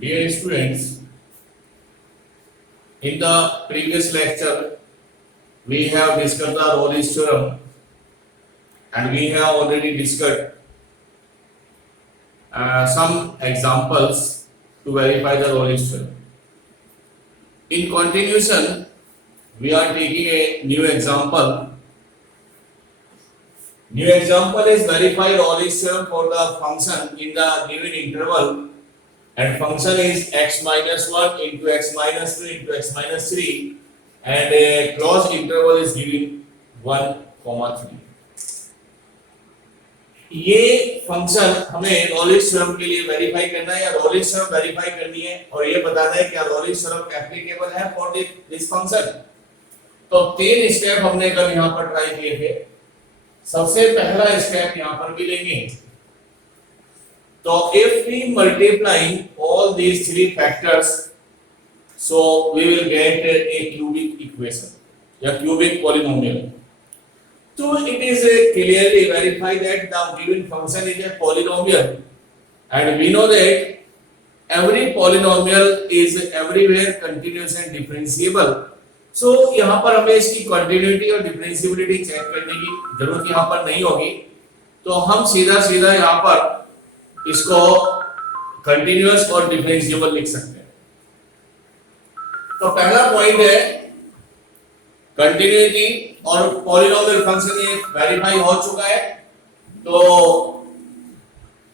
Dear students, in the previous lecture, we have discussed the Rolle's theorem and we have already discussed some examples to verify the Rolle's theorem. In continuation, we are taking a new example. New example is verify Rolle's theorem for the function in the given interval, and function is x minus 1 into x minus 2 into x minus 3, and a closed interval is given 1, 3. ये function हमें रॉलेस theorem के लिए verify करना है या रॉलेस theorem verify करनी है और ये बताना है क्या रॉलेस थ्योरम एप्लीकेबल है फॉर दिस फंक्शन। तो तीन स्टेप हमने कल यहाँ पर ट्राई किए थे। सबसे पहला स्टेप यहाँ पर भी लेंगे। तो if we multiply all these three factors, so we will get a cubic equation या cubic polynomial. So it is clearly verified that the given function is a polynomial, and we know that every polynomial is everywhere continuous and differentiable. So यहाँ पर हमें इसकी continuity और differentiability check करने की जरूरत यहाँ पर नहीं होगी, तो हम सीधा यहाँ पर इसको continuous और differentiable लिख सकते हैं। तो पहला पॉइंट है कंटिन्यूटी और पॉलिनोमियल फंक्शन ये वेरीफाई हो चुका है, तो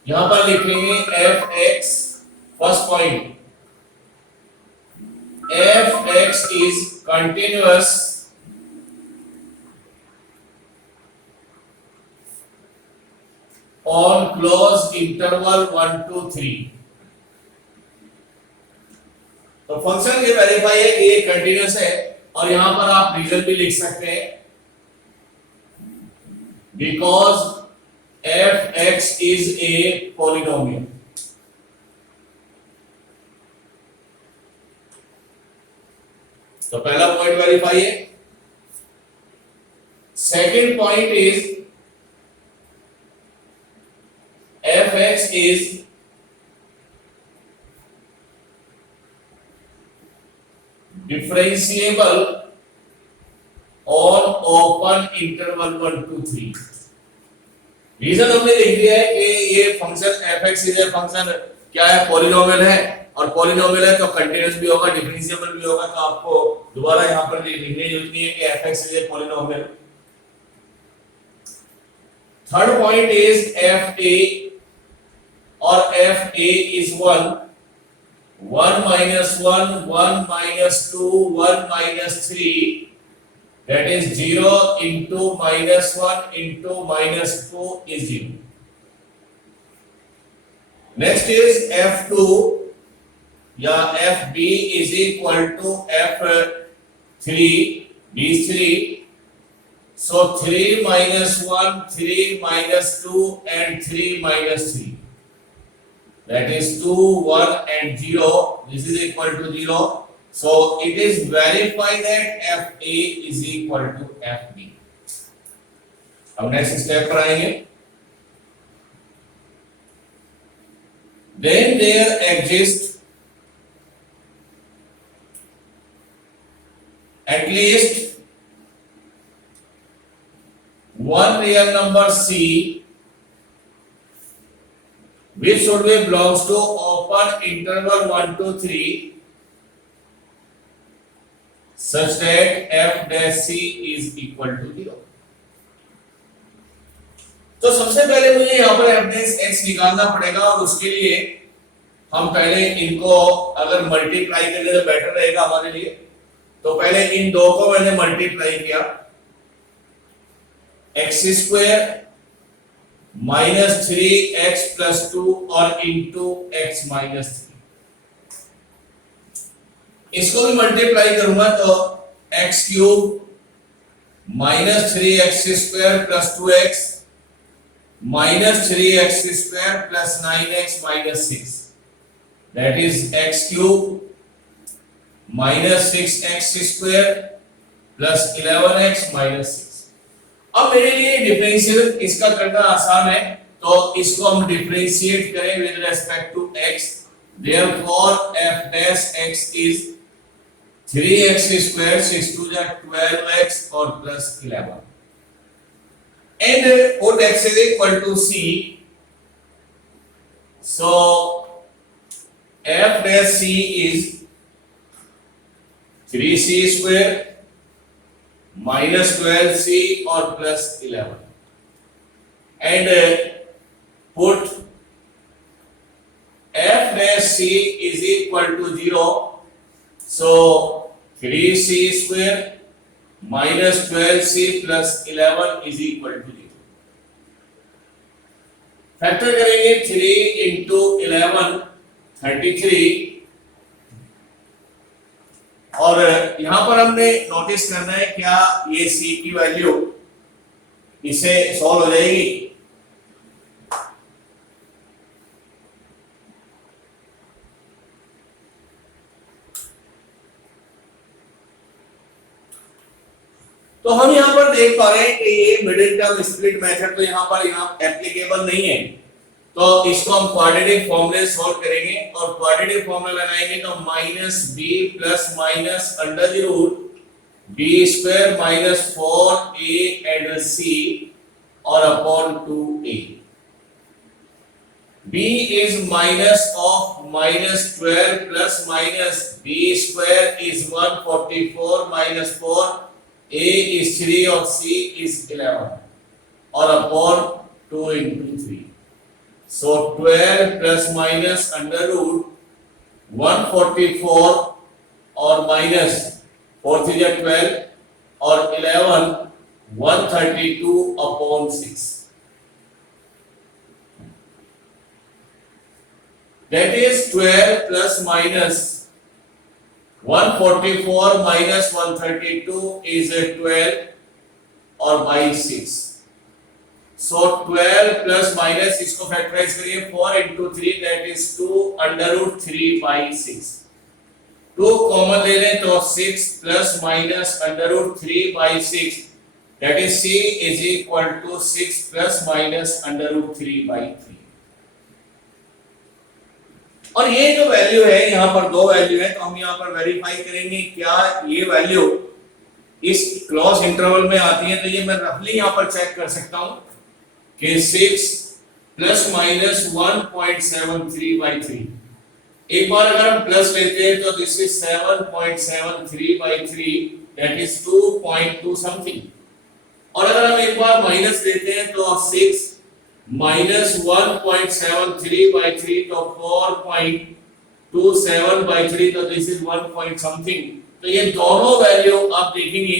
यहां पर लिख लेंगे f(x) first point f(x) is continuous on close interval 1 to 3। तो फंक्शन ये वेरीफाई है कि ये कंटिन्यूअस है और यहां पर आप रीजन भी लिख सकते हैं because f(x) is a polynomial. तो पहला पॉइंट वेरीफाई है। Second point is f(x) is differentiable on open interval 1 to 3। Reason हमने लिख दिया है कि ये function f(x) is a function क्या है, पॉलिनोमियल है, और पॉलिनोमियल है तो कंटीन्यूअस भी होगा, डिफरेंशिएबल भी होगा। तो आपको दोबारा यहां पर लिखने की जरूरत नहीं है कि f(x) is a polynomial. Third point is fa और fa is 1 1 minus 1 1 minus 2 1 minus 3, that is 0 into minus 1 into minus 2 is 0। next is f2 या fb is equal to f3 b3, so 3 minus 1 3 minus 2 and 3 minus 3, that is 2 1 and 0, this is equal to 0, so it is verified that fa is equal to fb। अब next step पर आएंगे। then there exists at least one real number c which should be belongs to open interval 1 to 3 such that f dash c is equal to 0। तो सबसे पहले मुझे यहाँ पर f dash x निकालना पड़ेगा, और उसके लिए हम पहले इनको अगर मल्टीप्लाई करें तो बेटर रहेगा हमारे लिए। तो पहले इन दो को मैंने मल्टीप्लाई किया, x² minus 3x plus 2 और into x minus 3। इसको भी मल्टीप्लाई करूंगा तो x³ minus 3x² plus 2x minus 3x² plus 9x minus 6, that is x³ minus 6x² plus 11x minus 6। अब मेरे लिए डिफरेंशियल इसका करना आसान है, तो इसको हम डिफरेंशिएट करें with respect to x, therefore f dash x is 3x square 6 to the 12x or plus 11 and put x is equal to c. So f dash c is 3c square minus 12c or plus 11 and put f dash c is equal to 0. So 3c square minus 12c plus 11 is equal to 0. Factor करेंगे 3 into 11 33 और यहां पर हमने notice करना है क्या ये c की वैल्यू इसे सॉल्व हो जाएगी. तो हम यहाँ पर देख पा रहे हैं कि ये मिडिल टर्म स्प्लिट मेथड तो यहाँ पर एप्लीकेबल नहीं है, तो इसको हम क्वाड्रेटिक फॉर्मूले सॉल्व करेंगे और क्वाड्रेटिक फॉर्मूला लगाएंगे तो minus b plus minus under the root b square minus 4a and c और upon 2a. b is minus of minus 12 plus minus b square is 144 minus 4, a is 3 और c is 11 और upon 2 into 3. So 12 plus minus under root 144 और minus 4 3 is 12 और 11 132 upon 6. That is 12 plus minus 144 minus 132 is 12 और by 6. So 12 plus minus इसको factorise करिए 4 into 3 that is 2 under root 3 by 6. 2 common ले लें तो 6 plus minus under root 3 by 6 that is c is equal to 6 plus minus under root 3 by 3. और ये जो value है यहाँ पर दो वैल्यू है तो हम यहाँ पर वेरीफाई करेंगे क्या ये वैल्यू इस क्लोज इंटरवल में आती है. तो ये मैं रफली यहाँ पर चेक कर सकता हूँ कि 6 प्लस माइनस 1.73 by 3. एक बार अगर हम प्लस लेते हैं तो this is 7.73 by 3 that is 2.2 something और अगर हम एक बार माइनस लेते हैं तो 6 माइनस 1.73 by 3 तो 4.27 by 3 तो दिस इज 1 point something. तो ये दोनों वैल्यू आप देखेंगे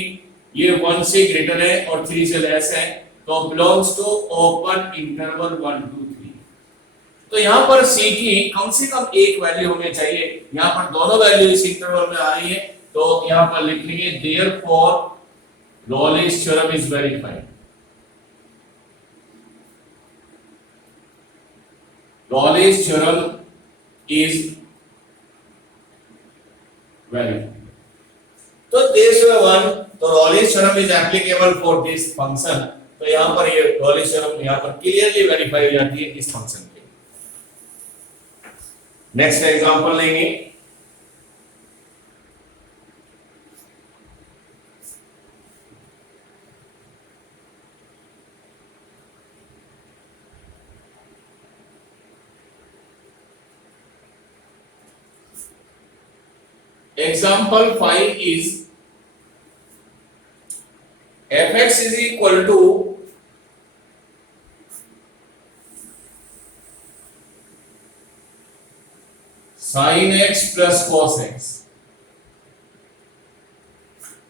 ये 1 से ग्रेटर है और 3 से लेस है तो बिलोंग्स टू ओपन इंटरवल 1 2 3. तो यहाँ पर c की कम से कम एक वैल्यू होनी चाहिए. यहाँ पर दोनों वैल्यू इस इंटरवल में आ रही है तो यहाँ पर लिख लेंगे therefore Lorentz theorem is verified. Lorentz theorem is valid. तो this one तो Lorentz theorem is applicable for this function. तो यहाँ पर ये Lorentz theorem यहाँ पर clearly verify हो जाती है इस function पे. Next example लेंगे. Example 5 is fx is equal to sin x plus cos x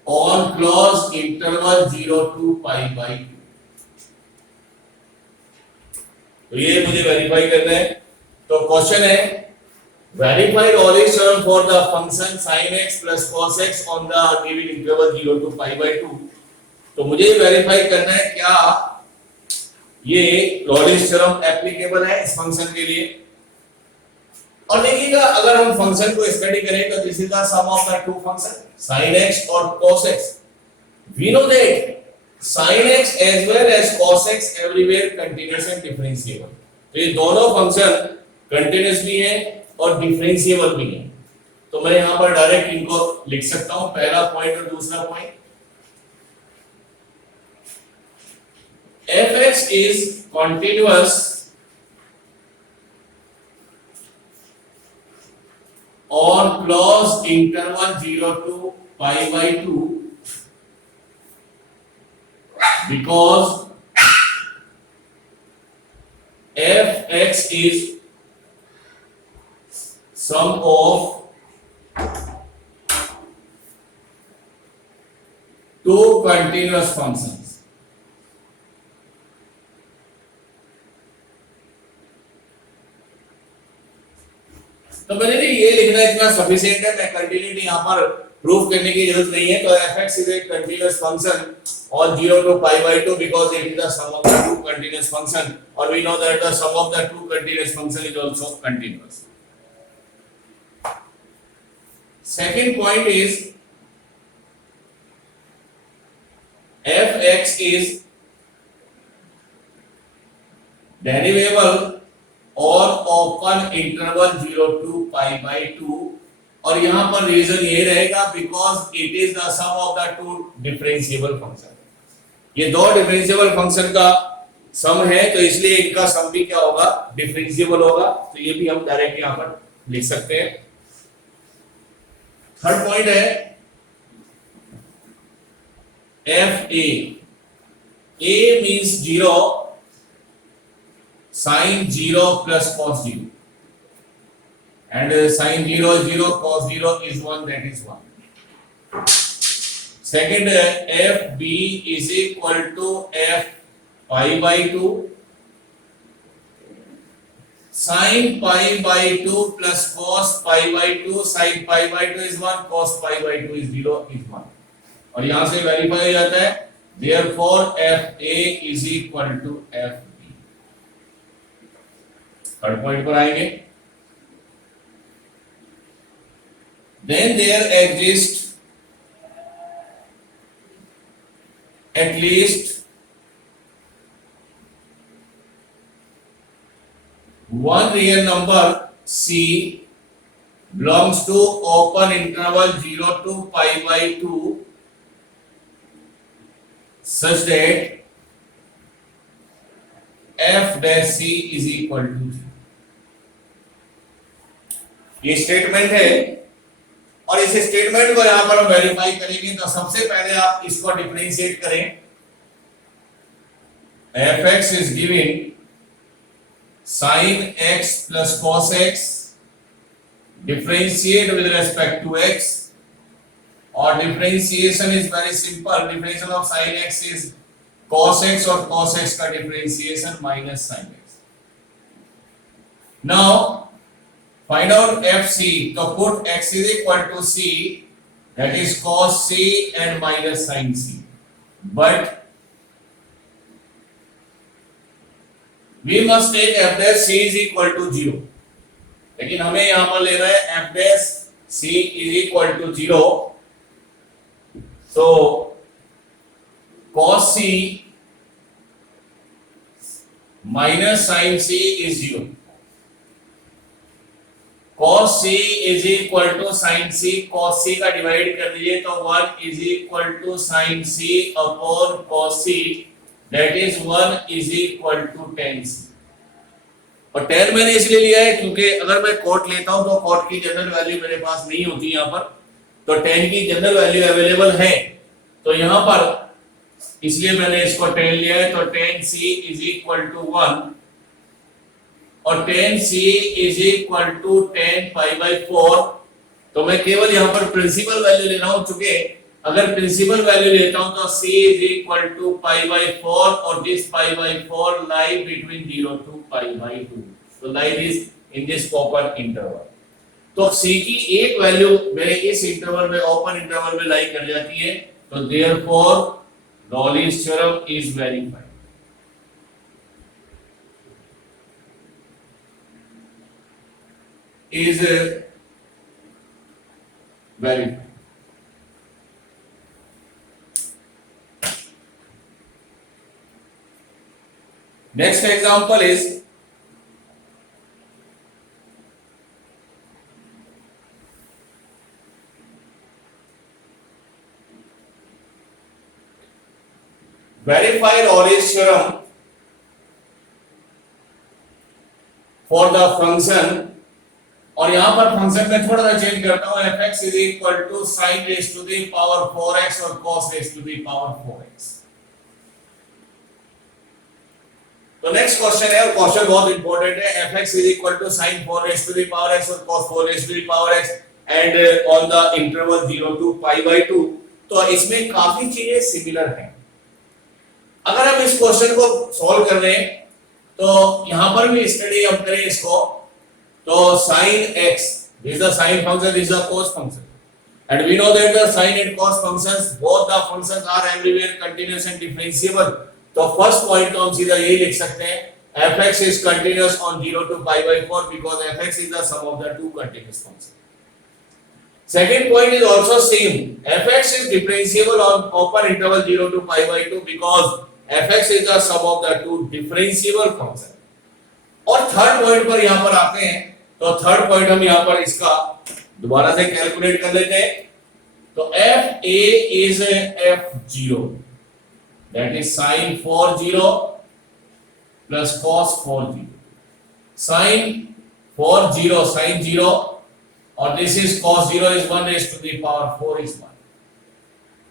on closed interval 0 to pi by 2. तो ये मुझे वेरीफाई करना है. तो क्वेश्चन है verify Lorentz theorem for the function sin x plus cos x on the given interval 0 to pi by 2. तो मुझे verify करना है क्या ये Lorentz theorem एप्लीकेबल है इस फंक्शन के लिए. और देखिएगा अगर हम फंक्शन को स्टडी करें तो this is the sum of the two function sin x और cos x. We know that sin x as well as cos x everywhere continuous and differentiable. तो ये दोनों फंक्शन कंटीन्यूअस भी हैं और डिफरेंशिएबल भी है। तो मैं यहां पर डायरेक्ट इनको लिख सकता हूं, पहला पॉइंट और दूसरा point. fx is continuous on closed interval 0 to pi by 2 because fx is sum of two continuous functions। तो मैंने भी ये लिखना इतना सफिशिएंट है, मैं कंटिन्यूटी यहां पर प्रूफ करने की जरूरत नहीं है। तो fx is a continuous function on 0 to pi by 2 because it is the sum of the two continuous function, or we know that the sum of the two continuous function is also continuous। Second point is fx is derivable और open interval 0 to pi by 2, और यहां पर reason ये रहेगा because it is the sum of the two differentiable function. ये दो differentiable function का सम है, तो इसलिए इनका सम भी क्या होगा, डिफरेंशिएबल होगा। तो ये भी हम डायरेक्ट यहां पर लिख सकते हैं। थर्ड पॉइंट है F A means 0 sin 0 plus cos 0, and sin 0 is 0, cos 0 is 1, that is 1। Second, fb is equal to f pi by 2 sin pi by 2 plus cos pi by 2, sin pi by 2 is 1, cos pi by 2 is 0 is 1, और यहां से verify हो जाता है। therefore fa is equal to f। Third point पर आएंगे। Then there exists at least one real number c belongs to open interval 0 to pi by 2 such that f dash c is equal to 0। ये statement है, और इस statement को यहां पर हम वेरीफाई करेंगे। तो सबसे पहले आप इसको डिफरेंशिएट करें। fx is given sin x plus cos x, differentiate with respect to x, और differentiation is very simple. Differentiation of sin x is cos x, और cos x का differentiation minus sin x। Now find out fc, तो put x is equal to c, that is cos c and minus sin c, but we must take f dash c is equal to 0, लेकिन हमें यहां पर लेना है f dash c is equal to 0। so cos c minus sin c is 0, cos c is equal to sin c, cos c का divide कर दीजिए तो 1 is equal to sin c upon cos c, that is 1 is equal to tan c। और tan मैंने इसलिए लिया है क्योंकि अगर मैं cot लेता हूं तो cot की जनरल वैल्यू मेरे पास नहीं होती यहां पर, तो tan की जनरल वैल्यू अवेलेबल है, तो यहां पर इसलिए मैंने इसको tan लिया है। तो tan c is equal to 1, और tan c is equal to tan pi by 4। तो मैं केवल यहां पर प्रिंसिपल वैल्यू ले रहा हूं, चूंकि अगर प्रिंसिपल वैल्यू लेता हूं तो c is equal to pi by 4, और this pi by 4 lie between 0 to pi by 2, so lie is in this open interval। तो c की एक वैल्यू मेरे इस इंटरवल में, ओपन इंटरवल में लाई कर जाती है, तो therefore Rolle's theorem is verified। is verified। Next example is verify रॉलिस theorem for the function, और यहां पर फंक्शन में थोड़ा सा चेंज करता हूं, fx is equal to sin raise to the power 4x और cos raise to the power 4x। तो नेक्स्ट क्वेश्चन है, और क्वेश्चन बहुत इंपॉर्टेंट है, fx is equal to sin 4 raise to the power x और cos 4 raise to the power x and on the interval 0 to π/2। तो इसमें काफी चीजें सिमिलर हैं। अगर हम इस क्वेश्चन को सॉल्व कर रहे हैं तो यहां पर भी स्टडी हम करें इसको, तो sin x is the sin function, is the cos function, and we know that the sin and cos functions, both the functions are everywhere continuous and differentiable। तो फर्स्ट पॉइंट तो हम सीधा यही लिख सकते हैं, fx is continuous on 0 to π/4 because fx is the sum of the two continuous functions। Second point is also same, fx is differentiable on open interval 0 to π/2 because fx is the sum of the two differentiable functions। और third point पर यहां पर आते हैं, तो third point हम यहां पर इसका दोबारा से कैलकुलेट कर लेते हैं। तो f a is f0, that is sin 40 plus cos 40, sin 40 sin 0 और this is cos 0 is 1 raised to the power 4 is 1।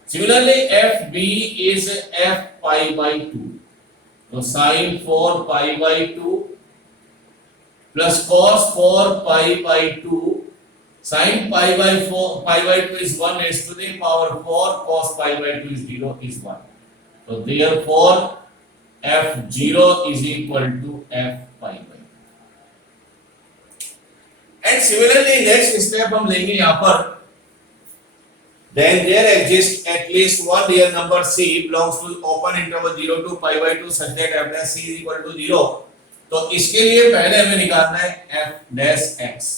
Similarly fb is f π/2, so sin 4 π/2 plus cos 4 π/2, sin π/2 is 1 raised to the power 4, cos π/2 is 0 is 1। So therefore f0 is equal to f π/2। And similarly next step हम लेंगे यहाँ पर, then there exists at least one real number c belongs to open interval 0 to π/2 such that f dash c is equal to 0। तो इसके लिए पहले हमें निकालना है f dash x,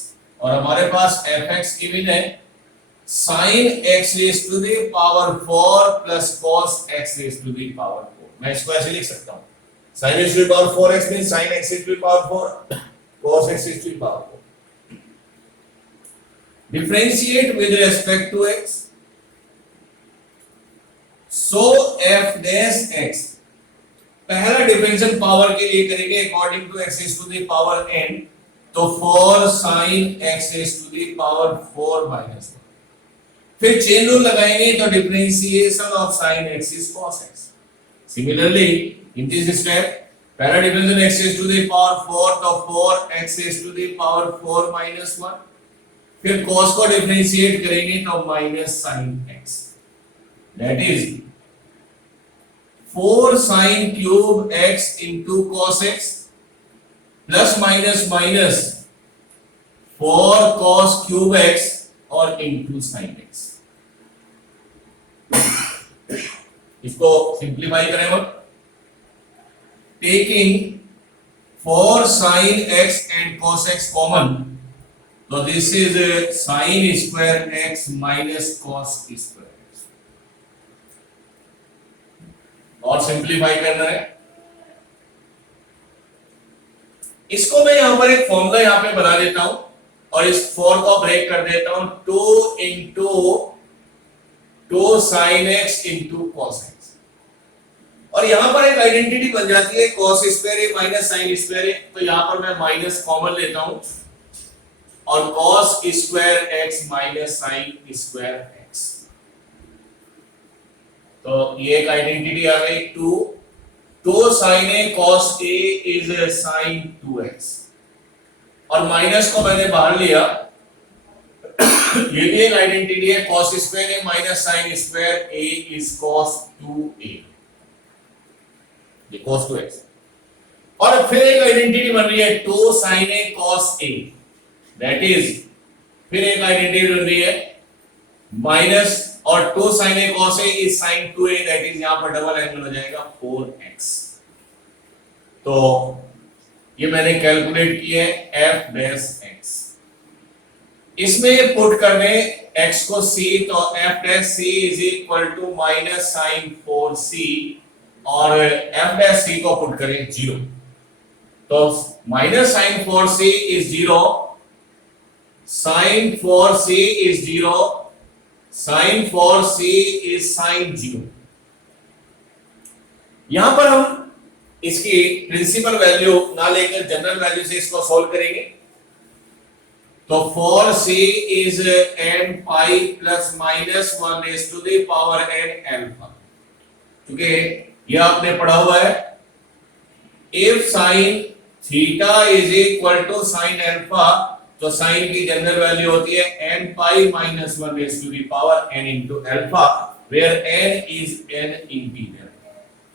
और हमारे पास fx गिवन है sin x raised to the power 4 plus cos x raised to the power 4। मैं इसको ऐसे लिख सकता हूँ, sin raised to the power 4x means sin x raised to the power 4, cos x raised to the power 4। Differentiate with respect to x, so f dash x पहला differential power के लिए करेंगे according to x raised to the power n, तो 4 sin x raised to the power 4 minus 1। फिर chain rule लगाएंगे तो differentiation of sin x is cos x। Similarly in this step पहला differential x raised to the power 4 तो 4 x raised to the power 4 minus 1, फिर cos को differentiate करेंगे तो minus sin x, that is 4 sin cube x into cos x plus minus minus 4 cos cube x और into sin x। इसको simplify करें हम, taking 4 sin x and cos x common, तो this is sin square x minus cos square, और simplify करना है। इसको मैं यहां पर एक फॉर्मूला यहां पे बना देता हूं और इस 4 को ब्रेक कर देता हूं, 2 into 2 sin x into cos x, और यहां पर एक आइडेंटिटी बन जाती है cos square a minus sin square a, तो यहां पर मैं माइनस कॉमन लेता हूं और cos square x minus sin square x, तो ये एक आइडेंटिटी आ गई। 2 sin a cos a is sin 2x, और माइनस को मैंने बाहर लिया, ये भी एक आइडेंटिटी है, cos square a minus sin square a is cos 2a, ये cos 2x। और फिर एक आइडेंटिटी बन रही है 2 sin a cos a, that is फिर एक आइडेंटिटी बन रही है माइनस, और 2 sin a cos a is sin 2a, that is यहां पर डबल एंगल हो जाएगा 4x। तो ये मैंने कैलकुलेट किया है f dash x, इसमें पुट करने x को c, तो f dash c is equal to minus sin 4c, और f dash c को पुट करें 0, तो minus sin 4c is 0, sin 4c is 0, sin 4c is sin 0, यहां पर हम इसकी प्रिंसिपल वैल्यू ना लेकर जनरल वैल्यू से इसको सॉल्व करेंगे। तो for c is n pi plus minus 1 raise to the power n alpha, क्योंकि ये आपने पढ़ा हुआ है, if sine theta is equal to sine alpha, तो साइन की जनरल वैल्यू होती है n pi minus 1 raise to the power n into alpha, where n is n integer.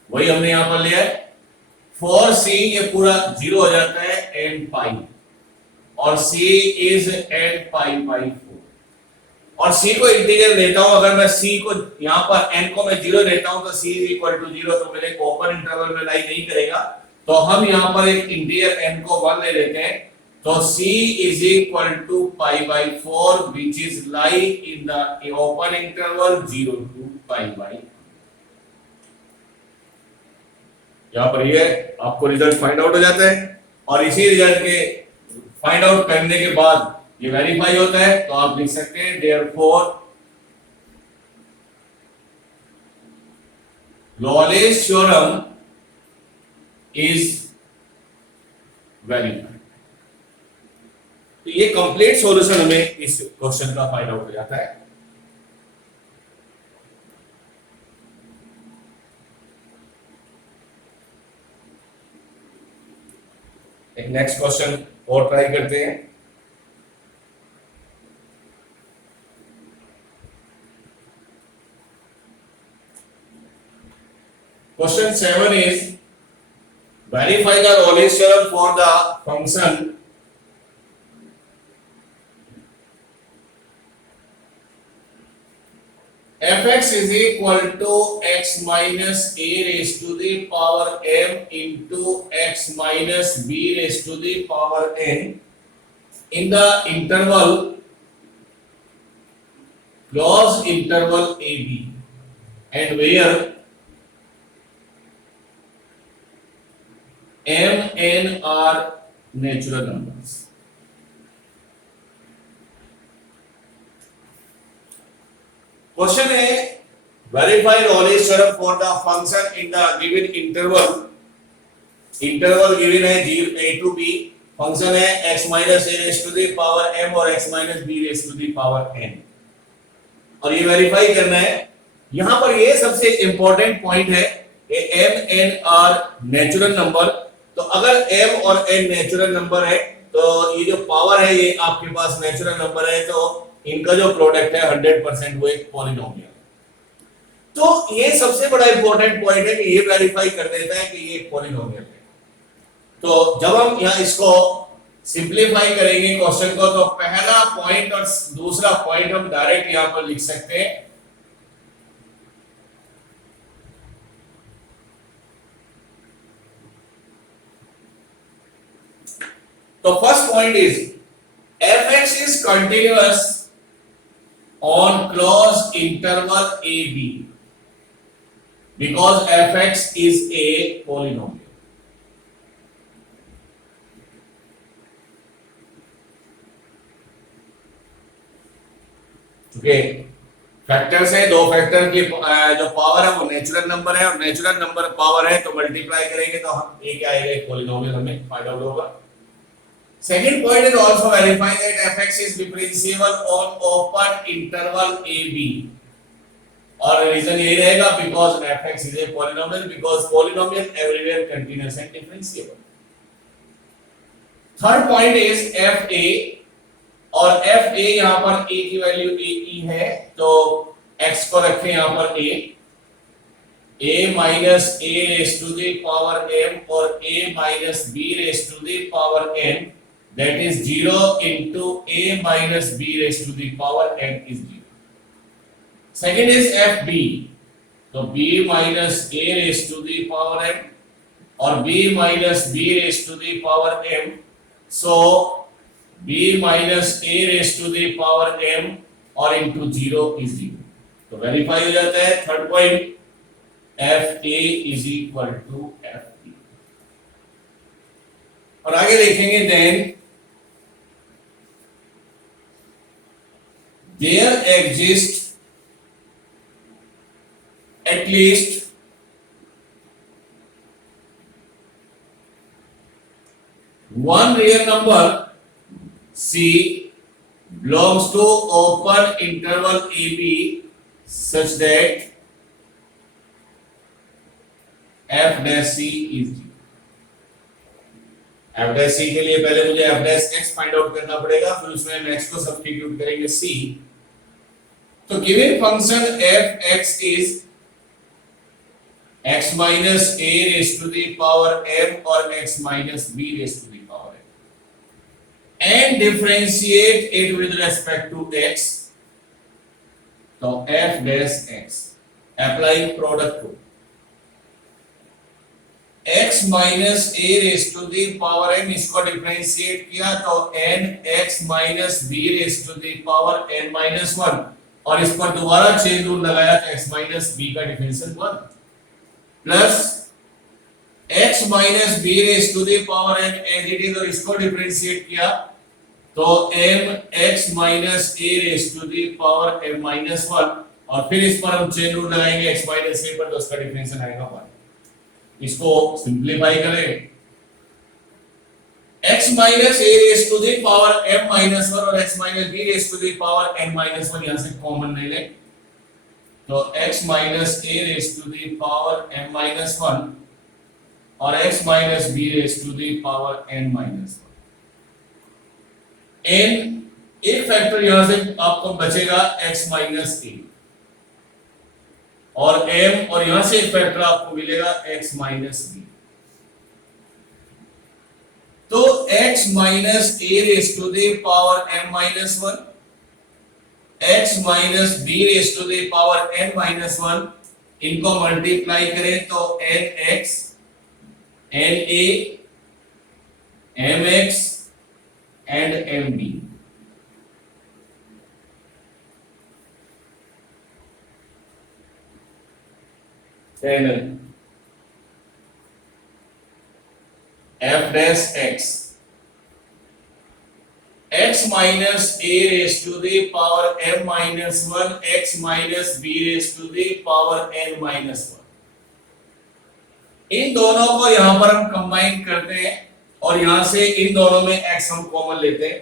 वही हमने यहां पर लिया है। फॉर c ये पूरा जीरो हो जाता है n पाई, और c is n pi by 4, और c को इंटीजर लेता हूं, अगर मैं c को यहां पर n को मैं जीरो लेता हूं तो c is equal to zero, तो मेरे ओपन इंटरवल में लाई नहीं करेगा, तो हम यहां पर एक इंटीजर n को 1 ले लेते हैं, तो c is equal to pi by 4 which is lie in the open interval 0 to pi by. यहां पर ये आपको रिजल्ट फाइंड आउट हो जाता है, और इसी रिजल्ट के फाइंड आउट करने के बाद ये वेरीफाई होता है, तो आप लिख सकते हैं therefore Lawrence theorem is verified. तो ये कंप्लीट सॉल्यूशन हमें इस क्वेश्चन का फाइंड आउट हो जाता है। एक नेक्स्ट क्वेश्चन और ट्राई करते हैं। Question 7 is verify the Rolle's theorem for the function fx is equal to x minus a raised to the power m into x minus b raised to the power n in the interval closed interval ab, and where m n are natural numbers। Question है verify Rolle's theorem for the function in the given interval। Interval given है a to b, function है x minus a raised to the power m और x minus b raised to the power n, और ये verify करना है। यहां पर ये सबसे इंपॉर्टेंट पॉइंट है, m n are natural number. तो अगर m और n नेचुरल नंबर है, तो ये जो पावर है ये आपके पास नेचुरल नंबर है, तो इनका जो प्रोडक्ट है 100% वो एक पॉलिनोमियल। तो ये सबसे बड़ा इंपॉर्टेंट पॉइंट है कि ये वेरीफाई कर देता है कि ये एक पॉलिनोमियल है। तो जब हम यहां इसको सिंपलीफाई करेंगे क्वेश्चन को, तो पहला पॉइंट और दूसरा पॉइंट हम डायरेक्ट यहां पर लिख सकते हैं। तो first point is fx is continuous on closed interval ab because fx is a polynomial। Okay, factors है, दो फैक्टर की जो पावर है वो नेचुरल नंबर है, और नेचुरल नंबर पावर है तो मल्टीप्लाई करेंगे तो हम ये क्या आएगा, एक पॉलिनोमियल हमें फाइंड आउट होगा। Second point is also verify that fx is differentiable on open interval ab, और रीजन यही रहेगा because fx is a polynomial, because polynomial everywhere continuous and differentiable। Third point is fa, और fa यहां पर a की value ae है, तो x को रखें यहां पर a minus a raised to the power m और a minus b raised to the power n, that is 0 into a minus b raised to the power n is 0। Second is fb, तो b minus a raised to the power m और b minus b raised to the power m, so b minus a raised to the power m और into 0 is 0। तो verify हो जाता है third point, fa is equal to fb। और आगे देखेंगे then there exists at least one real number C belongs to open interval AB such that f dash C is zero. f dash C के लिए पहले मुझे f dash x find out करना पड़ेगा, फिर उसमें हम x को सब्स्टिट्यूट करेंगे C. तो given function f x is x minus a raised to the power m or x minus b raised to the power m, and differentiate it with respect to x. तो f dash x applying product rule, x minus a raised to the power m इसको differentiate किया तो n x minus b raised to the power n minus 1, और इस पर दोबारा chain rule लगाया तो x minus b का differential 1 plus x minus b raised to the power n as it is, और इसको डिफरेंशिएट किया तो m x minus a raised to the power m minus 1, और फिर इस पर हम चेन रूल लगाएंगे x minus a पर तो उसका डिफरेंशियल आएगा 1. इसको सिंपलीफाई करें, x minus a raised to the power m minus 1 और x minus b raised to the power n minus 1 यहां से कॉमन ले लें तो x minus a raised to the power m minus 1 और x minus b raised to the power n minus 1. n एक factor यहां से आपको बचेगा x minus a, और m और यहां से एक फैक्टर आपको मिलेगा x minus b. तो x minus a raised to the power m minus 1, x minus b raised to the power n minus 1, इनको मल्टीप्लाई करें तो nx, na, mx and mb. Then f dash x, x minus a raised to the power m minus 1, x minus b raised to the power n minus 1. इन दोनों को यहां पर हम combine करते हैं और यहां से इन दोनों में x हम कॉमन लेते हैं,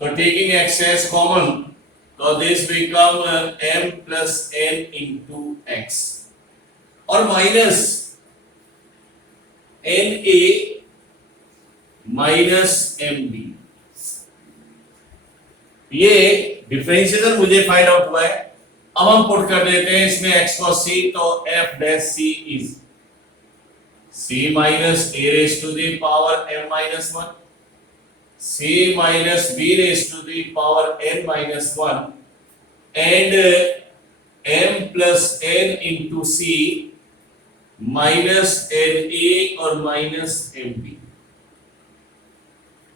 तो टेकिंग x as कॉमन तो this become m plus n into x और माइनस na माइनस mb. ये डिफरेंशिएशन मुझे फाइंड आउट हुआ है. अब हम पुट कर देते हैं इसमें x को c, तो f dash c is c minus a raised to the power m minus 1, c minus b raised to the power n minus 1 and m plus n into c minus na और minus mb,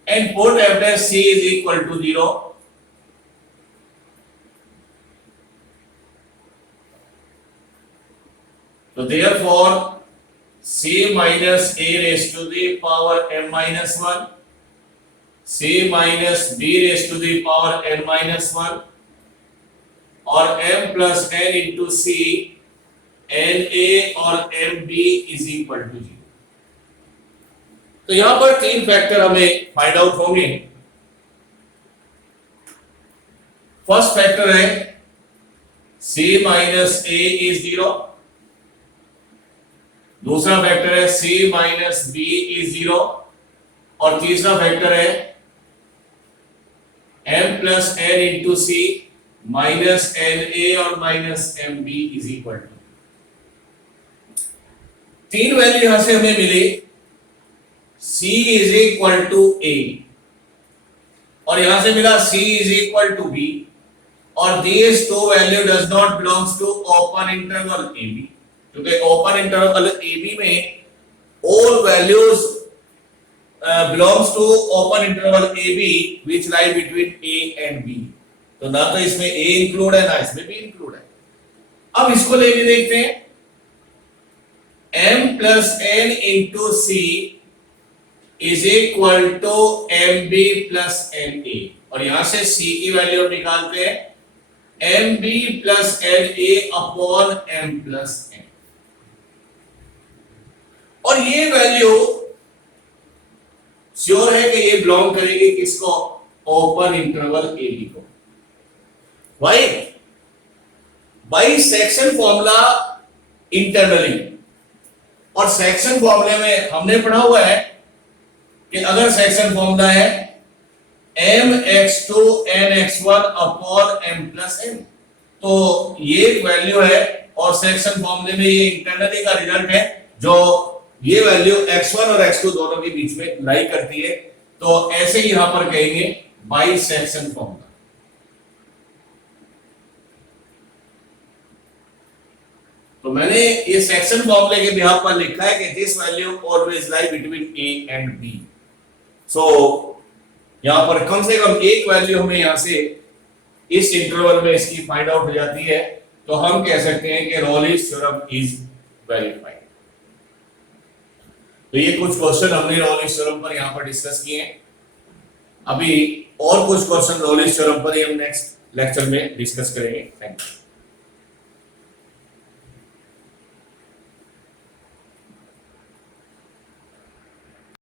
and put f dash c is equal to 0. So therefore c minus a raised to the power m minus 1, c minus b raised to the power n minus 1 और m plus n into c na और mb is equal to 0. तो यहां पर तीन factor हमें find out होंगे. First factor है c minus a is 0, दूसरा फैक्टर है c minus b is 0 और तीसरा फैक्टर है m plus n into c minus na और minus mb is equal to. तीन वैल्यू यहां से हमें मिली. c is equal to a और यहां से मिला c is equal to b, और these two value does not belongs to open interval ab, क्योंकि open interval ab में all values belongs to open interval ab which lie between a and b. तो ना तो इसमें a include है ना इसमें b इंक्लूड है. अब इसको लेके देखते हैं. m plus n into c is equal to mb plus na, और यहां से c की वैल्यू हम निकालते हैं mb plus na upon m plus n, और ये वैल्यू श्योर है कि ये बिलोंग करेगी किसको, ओपन इंटरवल ए बी को। Why by section formula internally, और सेक्शन फॉर्मूले में हमने पढ़ा हुआ है कि अगर सेक्शन फॉर्मूला है mx2 nx1 upon m plus n, तो ये एक वैल्यू है और सेक्शन फॉर्मूले में ये इंटरनली का रिजल्ट है, जो ये वैल्यू x1 और x2 दोनों के बीच में लाई करती है। तो ऐसे ही यहां पर कहेंगे बाई सेक्शन फॉर्मूला। तो मैंने ये सेक्शन फॉर्मूले के बिहाफ पर लिखा है कि this value always lie between a and b। सो यहां पर कम से कम एक वैल्यू हमें यहां से इस इंटरवल में इसकी फाइंड आउट हो जाती है, तो हम कह सकते हैं कि रॉलिस थ्योरम इज वेरीफाइड। तो ये कुछ क्वेश्चन हमने रॉलिस थ्योरम पर यहां पर डिस्कस किए हैं। अभी और कुछ क्वेश्चन रॉलिस थ्योरम पर ही हम नेक्स्ट लेक्चर में डिस्कस करेंगे। Thank you.